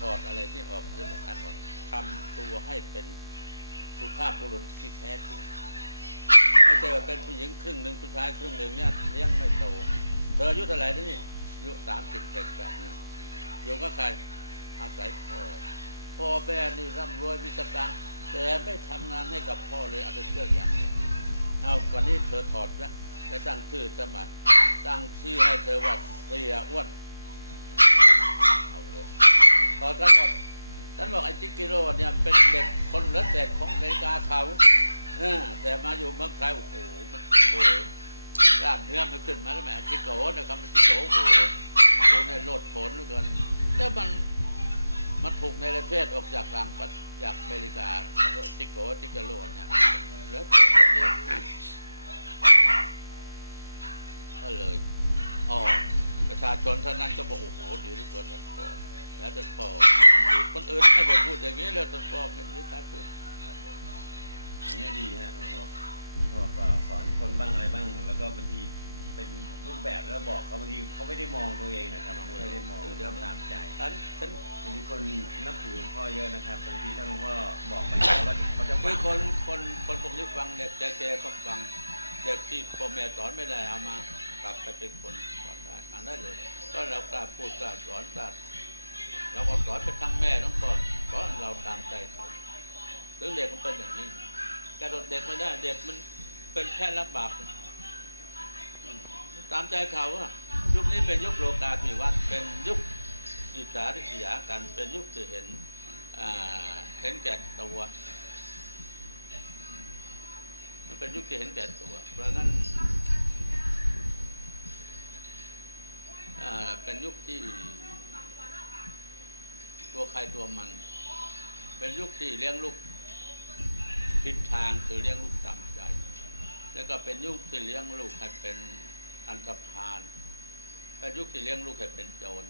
ถอดอะไรที่ออกเรื่องกันหมดทำตัวให้เป็นสุภาพบุรุษที่แท้จริงไม่ใช่ว่าเป็นผู้หญิงครึ่งหนึ่งผู้ชายครึ่งหนึ่งเนี่ยเลี้ยงไม่โต เธออายุเท่าไหร่นี่อายุสามสิบเจ็ดแบบเนี่ยอยู่ก็ใครอาศัยพ่อพ่อแม่นี่ร่ำรวยมีสตางค์แต่ไม่ทำงานให้กับพ่อเลยเอาแต่เชื่ออย่างเดียวเอาวันนี้เธอถอดนะและตั้งชื่อสมัครตั้งชื่อให้เธอว่าเสียอ้วน ถอดกันหมดฉันบอกไอ้จิกกิโรเนี่ยเป็นเด็กคนเหลือเศษของอเมริกาเขาเออแต่มาอยู่เมืองไทยโอ้โหมันโอ้ยกล้ามเนื้อมันขึ้นมาแล้วแม่จิโก้นะครับมันจิโก้โอ้โหโอ้ในโลดผนเหลือเกินแล้วมันมันถูกในประเทศออกจากต่างประจากอเมริกาจิโก้จิกโลเนี่ยเหลือเกิดเดียวก็เลยอ๋อประชาชนท่านนั้นก็บอกโอ้โหดีทุกคนท่านพ่อ แล้วท่านพ่อดีคนอื่นไม่ได้พูดอย่างนี้เลยท่านพ่อไม่ได้ตาพูดอันนี้ดีฮะหลวงพ่อชอบเอ่อสอนคนบ้างอะไรบ้าง แล้วก็บางทีเป็นรูปแบบแล้วบอกเขาบางทีเขาไม่ได้มองตัวเองนะครับไม่ได้มองตามใจอันฉันบางทีคนนับถือหลวงพ่อเยอะนะครับบางทีถ้าหลวงพ่อบอกไปแล้วว่าเขาจะคืฟัองคนคนคนพวกนี้ฟังเด็กแก่ๆก็ฟังเด็กที่พ่อแม่สอนไม่ได้เอามากลับไปเป็นคนสอนได้อ่านได้เลยก็เรากล้าพูดกล้าสอนกล้า เราก็สอนไปทั้งแม่ทั้งพ่อเพราะเราตามใจเขาหรือเด็กมันเป็นอย่างนี้กระโดดเด็กไม่ได้เด็กมันเป็นแค่รับบาปตามใจเขาอะยุคนี้เป็นยุคโลกาภิวัตน์เป็นยุคอิจฉาริษยากันเป็นยุคที่เห็นเห็นแก่ตัวมันเป็นยุคที่เห็นแก่ตัว เพราะงั้นเป็นยุคที่ ตัวใครตัวมัน เป็นยุคที่เลี้ยงลูกผิดทางคือเลี้ยงลูกตามใจ แล้วก็เป็นยุคที่เลี้ยงลูกให้เป็นอันธพาลเป็นยุคที่เลี้ยงลูกให้เป็นโจร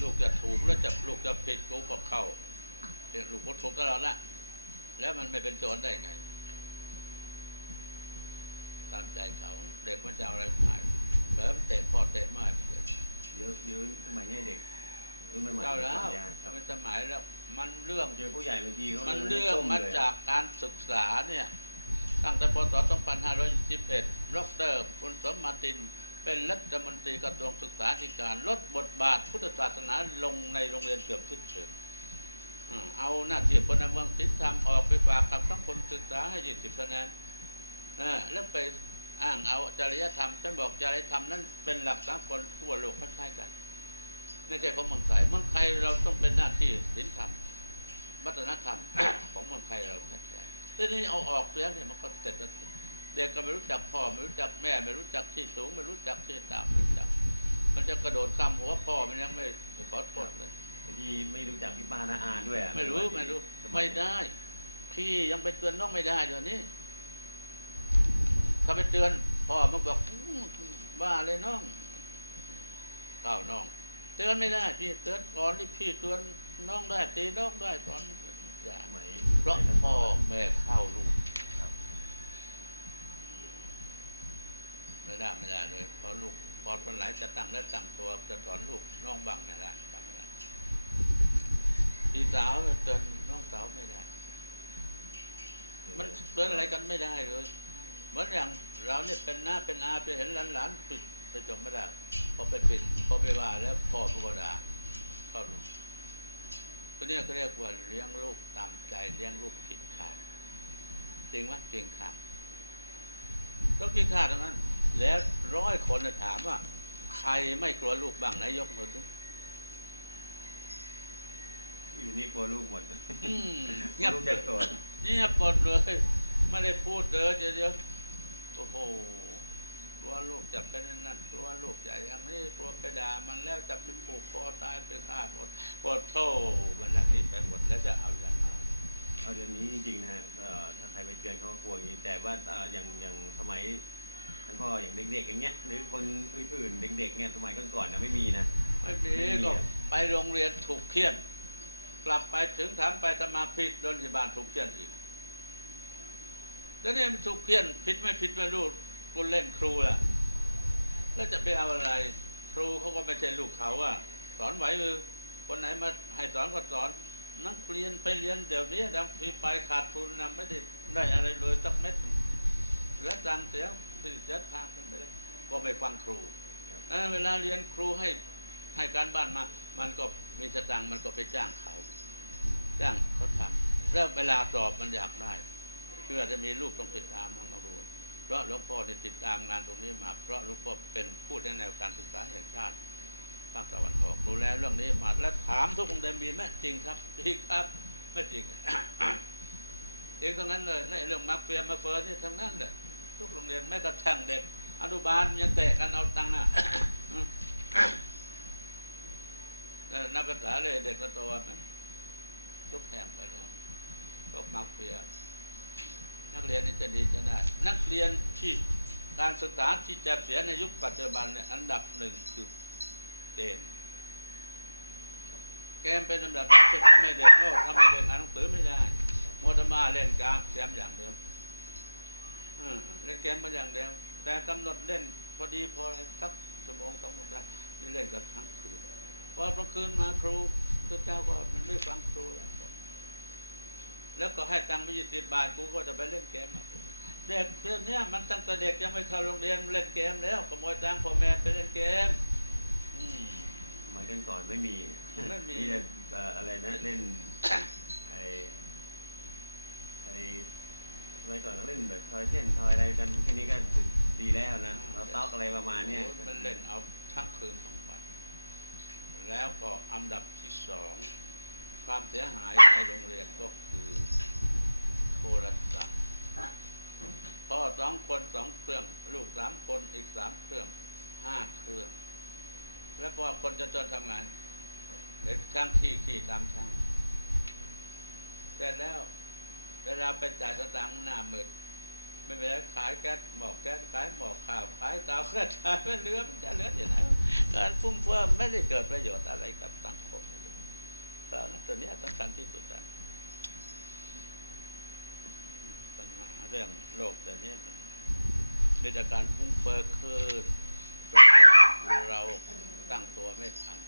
ลูกจะถูกแล้วจะลูกจะผิดกูก็เข้าเรียกลูกก็ถูกตลอดละแล้วมันไม่เป็นโจรได้ไง ตามใจเขาเด็กมันจะเอาอะไรขายแบบเตะพ่อเตะแม่ เยอะเยอะสมัยนี้เด็กรุ่นใหม่ๆเจ้าแล้วยากคถ้ารับเป็นสมัยแล้วมันเรื่อง เจอผู้ใหญ่บางทีเขามันไเรื่องต้มาเลยจากการศึกษาเนี่ย ตั้งแต่ปศ2521ดรคุณสมมาติน เป็นรัฐมนตรีกระทรวงศึกษาธิการ ลดบทบาทพุทธศาสนาลงในโรงเรียนเกือบสิ้นเชิงอ่าเอาหน้าที่พลเมืองศีลธรรมออกไปฝากกับสังคมศึกษาให้ 20คะแนนอ่าแล้วไป อ้างเอาจริยธรรมฉันบอกจริยธรรมนั้นเป็นหลักสากลทั่วโลกเขาใช้กันไม่ใช่ของเมืองไทยเมืองไทยเราต้องเป็นหน้าที่ศีลธรรมวัฒนธรรมของเมืองไทยเราแท้ๆทีนี้เอาออกเสียเนี่ยมันก็เสร็จแล้วสิเด็กก็ไม่รู้จักพ่อไม่รู้จักแม่ไม่รู้จักที่สูง ไม่รู้จักที่ต่ำไม่รู้จัก มันจะกระโดดข้ามหัวพ่อมันยังไม่ขอโทษเลยบางทีไม่รู้จักพี่ป้านาอาด้วยอะไม่รู้ไม่รู้ไม่ได้พี่ยังไปเตือนน้องไม่ได้เดี๋ยวนี้ ถ้าไปเตือนพ่อมันบอกอื้อบ้าเลยน้องเก้าน้อง เตือนไม่ได้ พี่เตือนก่อนที่พี่เตือนน้องได้ตีน้องได้สอนอย่าเพราะพ่อแม่เข้าลูกไม่ได้ไม่ได้เลยเพราะลูกพอคนไหนจะตั้งและตั้งตัวจะสอนลูกน้องบังไม่ได้ตั้งไม่ได้พี่สาวเตือนน้องสาวไม่ได้ มันเตือนอะไรกันไม่ได้เลย เหมือนอย่างเราเนี่ยเป็นหน้าเป็นอาไปเห็นหลานๆปิดไปจงไม่ได้พอไปปิดพอไปว่าแล้วพ่อมันก็ด่าเข้าลูกก็เนี่ยเขาเรียกว่าเลี้ยงลูกตามใจเลี้ยงลูกผิดขาดจริงไหมจริงค่ะต้องจริงขาดทั้งนั้น แล้วร้อยคนน่ะถามว่า ใครไม่กลัวลูกบ้างไหนยกมือขึ้นอยู่นี่กลัวลูกหมดอืมกลัเงียวบลูกจะโกรธเงียบหมดเลย ไม่ได้พูดเลยเดี๋ยวเดี๋ยว โอ้โหกลัวลูกจะเป็นนั่นกลัวลูกจะอย่างนี้กลัวไปด่ามันแล้วจะไปปลูกคอตายไปฆ่าคนปวดโทมันอย่างนี้ไปหมดแล้วจะเอาอย่างไรเอาเดี๋ยวนี้จริงๆนะฮะเอ่อถ้าใครไปเตือนเขาก็กลัวอย่างนี้แต่ว่าเอ่ออย่างอย่างสมัยท่านพ่ออย่างเด็กๆอย่างเงี้ยหรือคนอื่นๆเด็กๆเนี่ยสมัยก่อนๆนะไม่มีนะ ไม่มีก็ไปโรงเรียนถูกเคี่ยน กลับไปถึงถามไปทำมาผิดโดนที่บ้านถูกเคี่ยนอีก แล้วเนี่ยมันถูกเคี่ยนผิดไม่ผิดไม่รู้กูเล่นครูล่ะ แล้วจะไปเอาอะไร ครูเขาก็ไม่ใช่ลูกเขาอะสอนไหวมือคนไหนมาให้สอนก็สอน นักเรียนไปเรียนเดี๋ยวนี้ดำปีไปขาดทุนนะไม่ได้ได้อะไรเลยสักเม็ดหนึ่งแล้วตังค์เสียสิเสียทางไปเลยก็ไม่ฟังครูเออเวลาเรียนครูให้ให้การบ้านมา มันก็มีสตังค์มันก็ไปจ้างเขา จ้างเขาทำแล้วเวลาสอบมันอยากได้ เพื่อจะมีลูกต้องติดตามทั้งตำรวจเพราะหลวงพ่อได้ติดตามงานตรงนี้มา เพราะหลวงพ่อเป็นผู้ในแนวการศึกษาแห่งชาติภาคตะวันออกดูแลเรื่องนี้มาและถามทุกโรงเรียนมีไหมจริงครับจริงครับไม่จริงจริงทั้งนั้นเลยในเรื่องมาเฟียมาเฟิร์นี่ทั้งนั้นเลยทุกโรงเรียนแม้กระทั่งเด็กอนุบาลยังเตะกันเอาตังค์อะนับภาษาเลยเด็กละตัวมันทุกแห่งไปเลยพวกมาเฟีย นักเรียนนี่จะดีจะได้ นักเรียนที่การศึกษาที่จะเสียในยุคปัจจุบันเนี่ยอันดับหนึ่งคือเกมเกมเป็นอันดับหนึ่งที่ทำให้เด็กโง่ทำให้เด็กอ่านหนังสือไม่ได้โมดมาเล่นกลางเกมอย่างเดียวอืมเล่นเกมมาอย่างเดียวแต่กำหนดเล่นพอดีพอสักชั่วโมงสองชั่วโมงได้นี่เล่นกันทั้งคืนพอกลางคืนมาครูพระเจ้าก็ไม่ฟังครูแล้ว แล้วก็ให้ตังค์ไปยี่สิบบาทกูก็จะไปเล่นเกมอะเด็กเรื่องเนี้ยมันตั้งแต่เด็กยังไม่เข้าโรงเรียนเล่นเกมแล้วขโมยตังค์พ่อแม่ไปเล่นเกมอืมสมัยกันก่อนไม่มีไม่มีแต่เอ่ออะไรนะเล่นไอไอสมัยก่อนก็เล่นแบบทอยเส้นทอยอะไรกันแค่นี้ก็ดีแล้วนะเราต๊อกอะไรประมาณเนี้ยโอ้ยมันเล่นเอาทั้งคืนทั้งวันแล้วก็อันดับที่สองความเสียหายในโรงเรียนก็คือ โทรศัพท์พ่อสองคนสองเครื่อง ลูกสามคนอีกสามเครื่องห้าเครื่อง แล้วพอคนจะจนทำไงานเด็กช่างขี่ขี่ตามช่างเสร็จแล้วเวลาไปจ่ายสตางค์หน้ามืดไม่เป็นไรขายแก๊สหมอกแก๊สขายหมอกข้าวขายเตาแค่ขายไม่เหลือมันจะเหลือที่ไหนวะการฟุ่มเฟือยไม่ได้เกิดประโยชน์อะไรกับสังคมเลยตัวนี้สำคัญที่สุดอะปัญหา เรื่องโลกแต่นี้มันมีแต่การพุ่งเฟ้อขึ้นเพราะว่าเราตั้งตัวไม่ทัน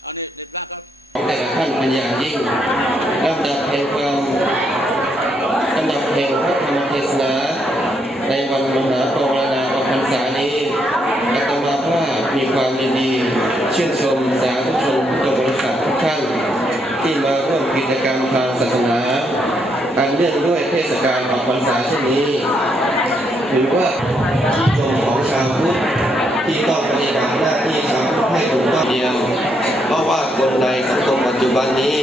เอาเนี่ยในพระครับแต่ท่านปัญญายิ่งลำดับแห่งความลำดับแห่งพระธรรมเทศนาในวันมหาปวารณาออกพรรษานี้อาตมาภาพมีความยินดีชื่นชมสาธุชนพุทธบริษัททุกท่านที่มาร่วมกิจกรรมทางศาสนาการเนื่องด้วยเทศกาลออกพรรษาเช่นนี้ หรือว่าคนของชาวพุทธที่ต้องปฏิบัติหน้าที่ชาวพุทธให้ตรงข้ามเดียว เพราะว่าคนในสังคมปัจจุบันนี้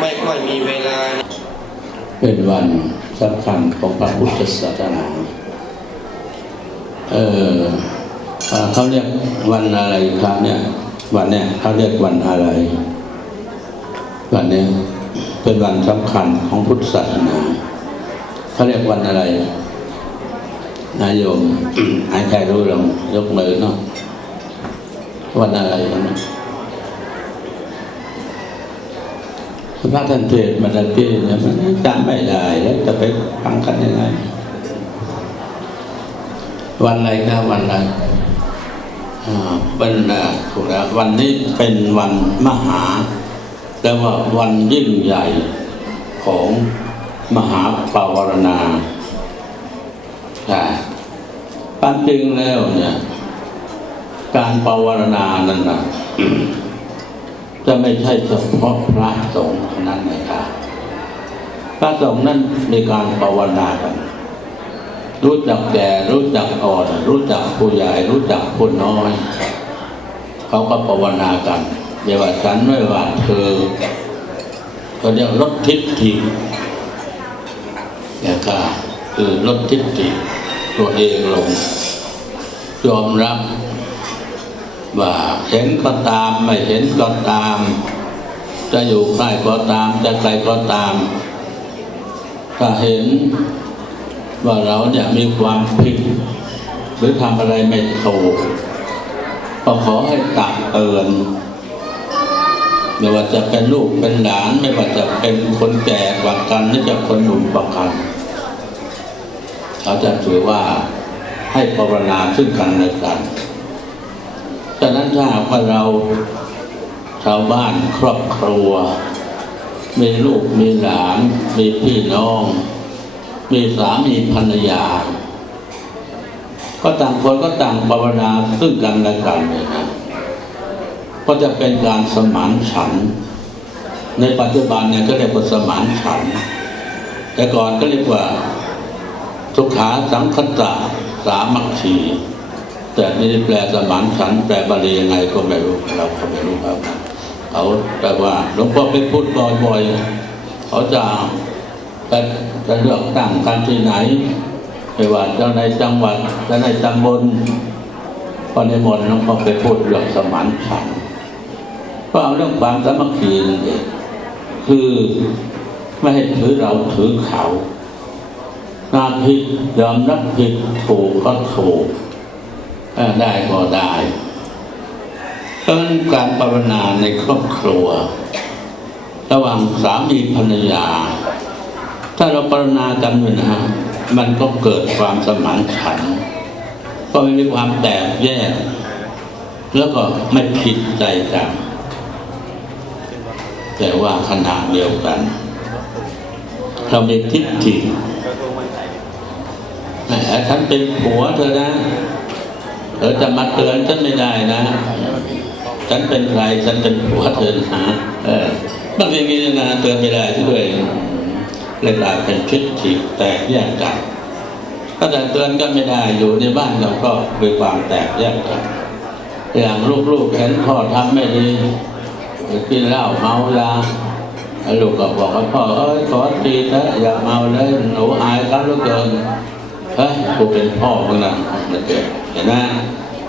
ไม่ค่อยมีเวลา เป็นวันสำคัญของพระพุทธศาสนาเออเออเขาเรียกวันอะไรครับเนี่ย วันเนี่ยเขาเรียกวันอะไร วันเนี้ยเป็นวันสำคัญของพุทธศาสนาเขาเรียกวันอะไร นายโยมให้ใครรู้ลองยกมือเนาะวันอะไรกันนะ พระท่านเทศมาตะกี้เนี่ยมันจำไม่ได้แล้วจะไปฟังกันยังไง วันอะไรครับวันอะไรอ่าเป็นอ่าถูกแล้ววันนี้เป็นวันมหาแต่ว่าวันยิ่งใหญ่ของมหาปาวารณาแต่ตามจริงแล้วเนี่ย การปาวารณานั้นนะ จะไม่ใช่เฉพาะพระสงฆ์เท่านั้นนะครับพระสงฆ์นั้นในการภาวนากัน รู้จักแก่รู้จักอ่อน รู้จักผู้ใหญ่รู้จักผู้น้อย เขาก็ภาวนากันเดี๋ยวว่าฉันไม่ว่าเธอเขาเรียกลดทิฏฐิเนี่ยก็คือลดทิฏฐิตัวเองลงยอมรับ ว่าเห็นก็ตามไม่เห็นก็ตาม จะอยู่ใกล้ก็ตาม จะไกลก็ตาม ถ้าเห็นว่าเราเนี่ยมีความผิด หรือทำอะไรไม่ถูกก็ขอให้ตักเตือนไม่ว่าจะเป็นลูกเป็นหลานไม่ว่าจะเป็นคนแก่กว่ากันหรือจะคนหนุ่มกว่ากันเขาจะถือว่าให้ภาวนาซึ่งกันและกันะนั้นถ้าหากว่าเราชาวบ้านครอบครัว มีลูกมีหลาน มีพี่น้อง มีสามีภรรยา ก็ต่างคนก็ต่างภาวนาซึ่งกันและกันเลยนะก็จะเป็นการสมานฉัน ในปัจจุบันเนี่ยก็เรียกว่าสมานฉัน แต่ก่อนก็เรียกว่าสุขาสังคตะสามัคคี แต่ไม่ได้แปลสมานฉันแปลบาลียังไงก็ไม่รู้เราก็ไม่รู้ครับเขาแต่ว่าหลวงพ่อไปพูดบ่อยๆเขาจะจะจะเลือกตั้งกันที่ไหนไม่ว่าจ้าในจังหวัดจ้าในตำบลก็ในมนต์หลวงพ่อไปพูดเรื่องสมานฉันก็เอาเรื่องความสามัคคีนั่นเองคือไม่ให้ถือเราถือเขานาผิดยอมรับผิดถูกก็ถูก เอ่อได้ก็ได้เพราะฉะนั้นการภาวนาในครอบครัว ระหว่างสามีภรรยา ถ้าเราภาวนากันอยู่นะฮะมันก็เกิดความสมานฉันท์ก็ไม่มีความแตกแยก แล้วก็ไม่ผิดใจกันแต่ว่าขณะเดียวกัน เรามีทิฏฐิแหมฉันเป็นผัวเธอนะ เธอจะมาเตือนฉันไม่ได้นะ ฉันเป็นใครฉันเป็นผัวเธอนะเออต้องอย่างนี้นะเตือนไม่ได้ด้วยเลยกลายเป็นชิดฉีกแตกแยกกันถ้าแต่เตือนกันไม่ได้อยู่ในบ้านเราก็มีความแตกแยกกันอย่างลูกๆเห็นพ่อทำไม่ดีกินเหล้าเมายาลูกก็บอกว่าพ่อเอ้ยขอทีนะอย่าเมาเลยหนูอายเขาเหลือเกินเฮ้ยกูเป็นพ่อมึงนะมัน เห็นไหม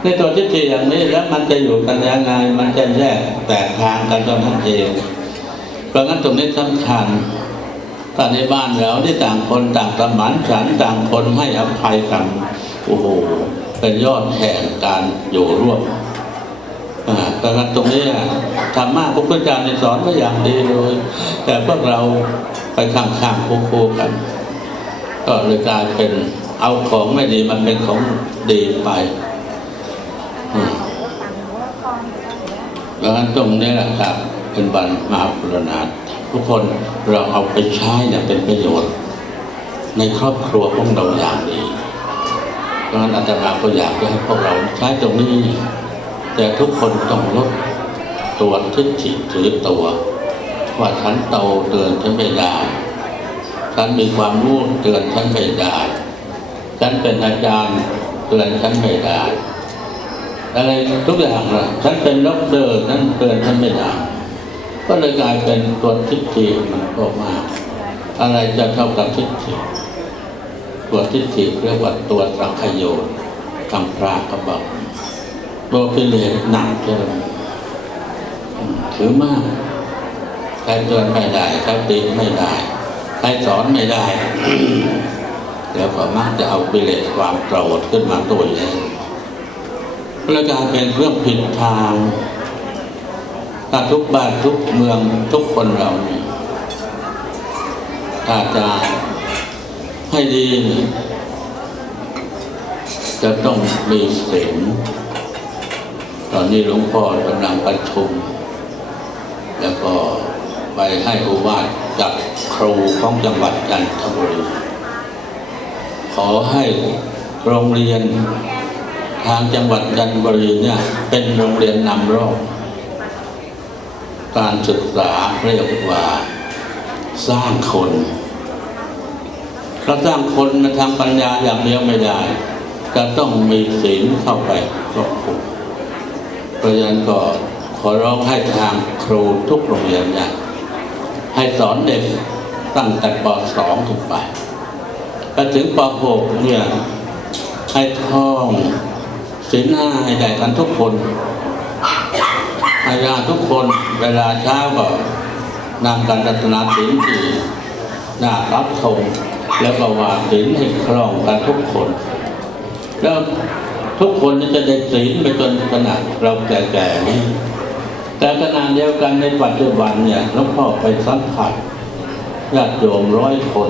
ในตัวที่จริอย่างนี้แล้วมันจะอยู่กันยังไงมันจะแยกแตกทางกันตอนนั้นเองเพราะงั้นตรงนี้สำคัญถ้าในบ้านเราที่ต่างคนต่างสมานฉันต่างคนให้อภัยกันโอ้โหเป็นยอดแห่งการอยู่ร่วมอ่าดังนั้นตรงนี้ธรรมะพระพุทธเจ้าในสอนไว้อย่างดีเลย แต่พวกเราไปข้างๆคู่ๆกัน ก็เลยกลายเป็น เอาของไม่ดีมันเป็นของดีไปดังนั้นตรงนี้แหละครับเป็นวันมหาปุรณาทุกคนเราเอาไปใช้เนี่ยเป็นประโยชน์ ในครอบครัวของเราอย่างดีดังนั้นอาจารย์ก็อยากจะให้พวกเราใช้ตรงนี้ แต่ทุกคนต้องลดตัวทิฏฐิถือตัว ว่าฉันโตเตือนฉันไม่ได้ฉันมีความรู้เตือนฉันไม่ได้ ฉันเป็นอาจารย์เตือนฉันไม่ได้อะไรทุกอย่างนะฉันเป็นด็อกเตอร์ฉันเตือนฉันไม่ได้ก็เลยกลายเป็นตัวทิฏฐิมันก็มากอะไรจะเท่ากับทิฏฐิตัวทิฏฐิเรียกว่าตัวสังขโยน์ทำพระเบอกตัวกิเลสหนักใช่ไหมถือมากใครเตือนไม่ได้ใครตีไม่ได้ใครสอนไม่ได้ แล้วก็มักจะเอากิเลสความโกรธขึ้นมาตัวเองเพื่อการเป็นเรื่องผิดทางถ้าทุกบ้านทุกเมืองทุกคนเราเนี่ยถ้าจะให้ดีจะต้องมีศีลตอนนี้หลวงพ่อกำลังประชุม แล้วก็ไปให้โอวาทจากครูของจังหวัดจันทบุรี ขอให้โรงเรียนทางจังหวัดจันทบุรีเนี่ยเป็นโรงเรียนนำร่องการศึกษาเรียกว่าสร้างคนเราสร้างคนในทางปัญญาอย่างเดียวไม่ได้ จะต้องมีศีลเข้าไปครอบคลุมเพราะฉะนั้นก็ขอร้องให้ทางครูทุกโรงเรียนเนี่ยให้สอนเด็กตั้งแต่ป .2 ถึงไป ไปถึงป .6 เนี่ยให้ท่องศีลห้าให้ได้กันทุกคนให้ได้ทุกคนเวลาเช้าก็นำการจัตนาศีลที่หน้ารับธงแล้วก็วาดศีลให้คล่องกันทุกคน แล้วทุกคนนี่จะได้ศีลไปจนขนาดเราแก่ๆนี้แต่ขณะเดียวกันในปัจจุบันเนี่ยหลวงพ่อไปสัมผัสญาติโยมร้อยคน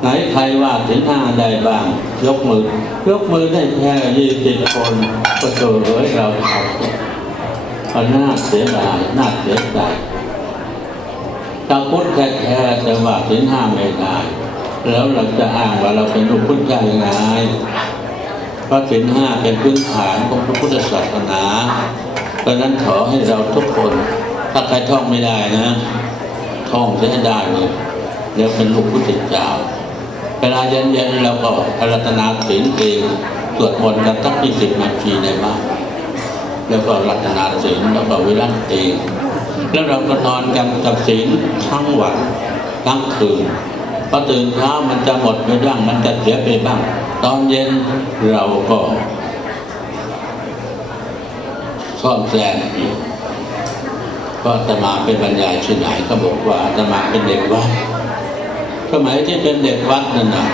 ไหนใครว่าถึงห้าได้บ้าง ยกมือ ยกมือได้แค่ยี่สิบคนก็โจเหลยเราเอาหน้าเสียดายหน้าเสียใจถ้าพุทธแท้ๆจะว่าถึงห้าไม่ได้แล้วเราจะอ้างว่าเราเป็นลูกพุทธได้ยังไงเพราะถึงห้าเป็นพื้นฐานของพระพุทธศาสนาเพราะนั้นขอให้เราทุกคนถ้าใครท่องไม่ได้นะ ท่องจะให้ได้เลยเดี๋ยวเป็นลูกพุทธเจ้า เวลาเย็นๆเราก็อารัตนาศีลเองสวดมนต์กันสักยี่สิบนาทีในบ้านแล้วก็รัตนาศีลแล้วก็วิรัตเองแล้วเราก็นอนกันกับศีลทั้งวันทั้งคืนพอตื่นเช้ามันจะหมดไปบ้างมันจะเสียไปบ้าง ตอนเย็นเราก็ซ่อมแซมก็อาตมาเป็นบรรยายที่ไหนก็บอกว่าอาตมาเป็นเด็กวัด สมัยที่เป็นเด็กวัดนั่นนะ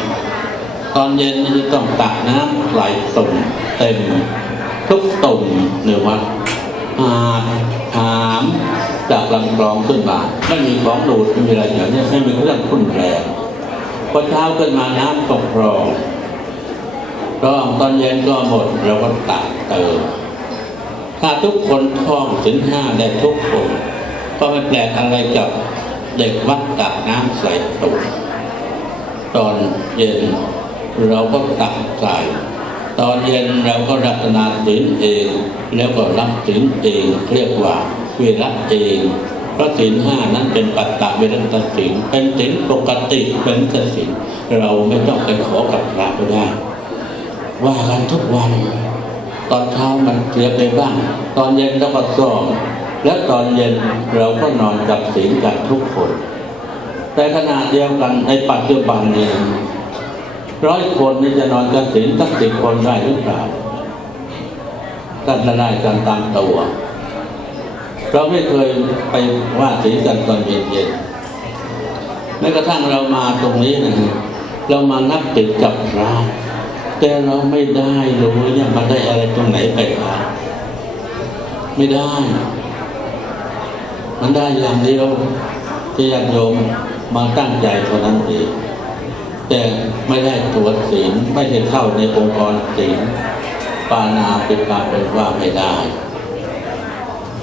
ตอนเย็นนี่ต้องตักน้ำไหลตุ่มเต็มทุกตุ่มในวัดหาหามจากลำคลองขึ้นมาไม่มีของดูดไม่มีอะไรอย่างนี้ไม่มีเรื่องคุ้นแรงพอเช้าขึ้นมาน้ำตกรองรองตอนเย็นก็หมดเราก็ตักเติมถ้าทุกคนท่องถึงห้าได้ทุกคนก็ไม่แปลกอะไรกับเด็กวัดตักน้ำใส่ตุ่ม ตอนเย็นเราก็ตักใส่ตอนเย็นเราก็รัตนาศีลเอง แล้วก็รับศีลเองเรียกว่าเวลาเองเพราะศีลห้านั้นเป็นปัตตะเวรตศีลเป็นศีลปกติเป็นศีลเราไม่ต้องไปขอกับพระก็ได้ว่ากันทุกวัน ตอนเช้ามันเสียไปบ้าง ตอนเย็นเราก็ซ้อมและตอนเย็นเราก็นอนกับศีลกันทุกคน แต่ขณะเดียวกันในปัจจุบันนี้ร้อยคนนี่จะนอนกับศีลสักสิบคนได้หรือเปล่าท่านจะได้กันตามตัว เราไม่เคยไปว่าศีลกันตอนเย็นๆแม้กระทั่งเรามาตรงนี้นะฮะเรามานับติดกับพระแต่เราไม่ได้เลยเนี่ยมาได้อะไรตรงไหนไปหาไม่ได้ มันได้อย่างเดียวที่ญาติโยม มาตั้งใจเท่านั้นเองแต่ไม่ได้ตรวจศีลไม่ได้เข้าในองค์กรศีลปานาเป็นการเป็นว่าไม่ได้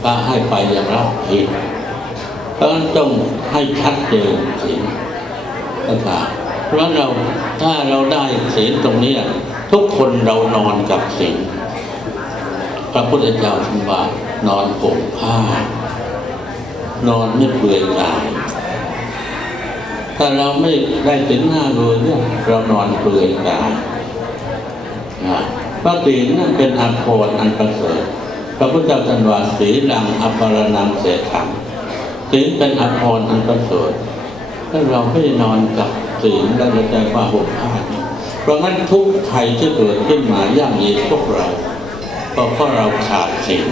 ป้าให้ไปย่างรับผิดเพราะฉะนั้นต้องให้ชัดเจนศีลต่างๆเพราะเราถ้าเราได้ศีลตรงนี้ทุกคนเรานอนกับศีลพระพุทธเจ้าท่านว่านอนผมผ้านอนไม่เปลือยกาย ถ้าเราไม่ได้ถึงหน้าเลยเนี่ยเรานอนเปลือยกายนะพระศีลนั่นเป็นอาภรณ์อันประเสริฐพระพุทธเจ้าตรัสว่าศีลังอภรนังเสถังศีลเป็นอาภรณ์อันประเสริฐถ้าเราไม่นอนกับศีลเราจะใจว่าหกผ้านี่ยเพราะงั้นทุกไทยที่เกิดขึ้นมาย่างยีพวกเราก็เพราะเราขาดศีล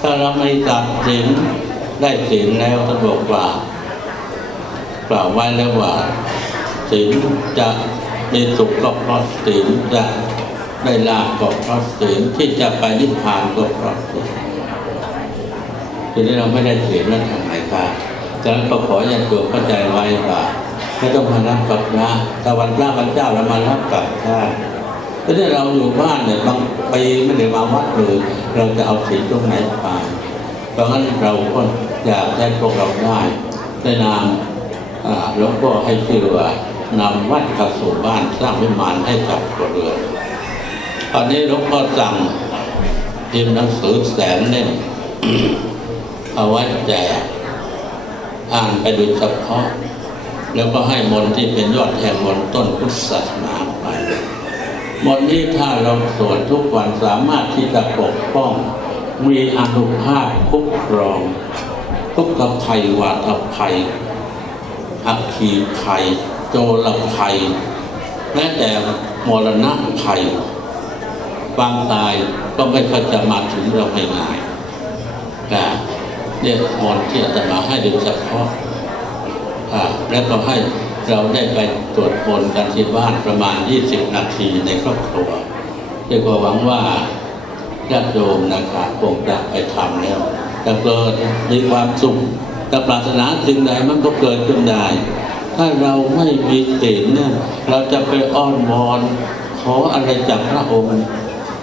ถ้าเราไม่ตัดสินได้สินแล้วท่านบอกว่า กล่าวไว้แล้วว่าสินจะมีสุขก็เพราะสินจะได้ลาภก็เพราะสินที่จะไปนิพพานก็เพราะสินทีนี้เราไม่ได้สินแล้วทำไงครับฉะนั้นก็ขออย่าตัวเข้าใจไว้ว่าไม่ต้องมารับกับพระต่วันพระวันเจ้าเรามารับกับพระทีนี้เราอยู่บ้านเนี่ยบางปีไม่ได้มาวัดเลยเราจะเอาศีลตรงไหนไปเพราะงั้นเราก็อยากให้พวกเราได้ไดนาม อ่าหลวงพ่อให้ชื่อว่านำวัดกลับสู่บ้านสร้างวิมานให้กับคนเรือนตอนนี้หลวงพ่อสั่งพิมพ์หนังสือแสนเล่มเอาไว้แจกอ่านไปโดยเฉพาะ แล้วก็ให้มนที่เป็นยอดแห่งมนต์ต้นพุทธศาสนาไปมนต์นี้ถ้าเราสวดทุกวันสามารถที่จะปกป้อง มีอนุภาพคุ้มครองทุกขภัยวาทภัย อัคคีภัย โจรภัยแม้แต่มรณะภัยบางตายก็ไม่ค่อยจะมาถึงเราง่ายๆนะเนี่ยมนที่อาจะมาให้ดยเฉพาะอ่าแล้วก็ให้เราได้ไปตรวจมนกันที่บ้านประมาณ 20 นาทีในครอบครัวจึงก็หวังว่าญาติโยมนะครับคงจะไปทำแล้วแต่เกิดมีความสุข แต่ปรารถนาสิ่งใดมันก็เกิดขึ้นได้ ถ้าเราไม่มีศีลเนี่ยเราจะไปอ้อนวอนขออะไรจากพระองค์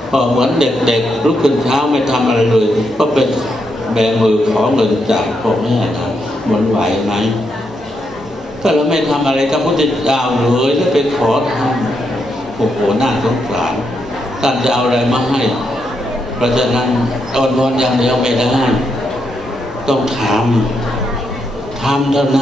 พอเหมือนเด็กๆลุกขึ้นเช้าไม่ทำอะไรเลย ก็ไปแบมือขอเงินจากพ่อแม่นะมันไหวไหมถ้าเราไม่ทำอะไรกับพระพุทธเจ้าเลยแล้วไปขอทำโอ้โหน่าสงสารท่านจะเอาอะไรมาให้ เพราะฉะนั้นอ้อนวอนอย่างเดียวไม่ได้ ต้องทำทำเท่านั้น